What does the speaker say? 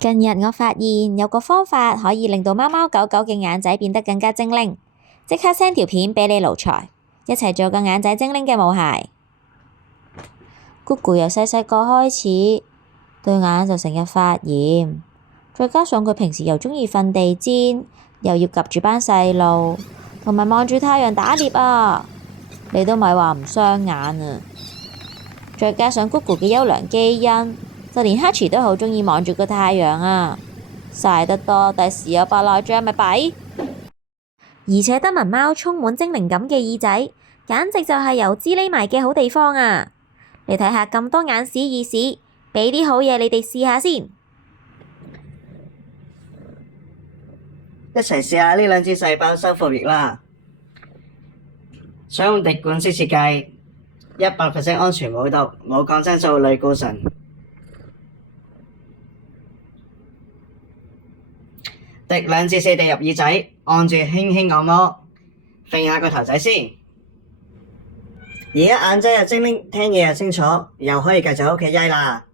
近日我發現有個方法可以令到貓貓狗狗嘅眼仔變得更加精靈，即刻 send 條片俾你奴才，一齊做個眼仔精靈嘅毛孩。姑姑由細細個開始對眼就成日發炎，再加上佢平時又鍾意瞓地氈，又要及住班細路，同埋望住太陽打獵啊，你都咪話唔傷眼啊！再加上姑姑嘅優良基因，就連哈奇都好鍾意望住個太陽啊！曬得多，第時有白內障咪弊。而且德文貓充滿精靈感嘅耳仔，簡直就係油脂匿埋嘅好地方啊！你睇下咁多眼屎耳屎，俾啲好嘢你哋試下先。一齊試下呢兩支細胞修復液啦！採用滴管式設計，100% 安全無毒，冇抗生素、類固醇。滴2至4滴入耳仔，按住輕輕按摩，揈下個頭仔先。而家眼仔又精靈，聽嘢又清楚，又可以繼續喺屋企曳啦。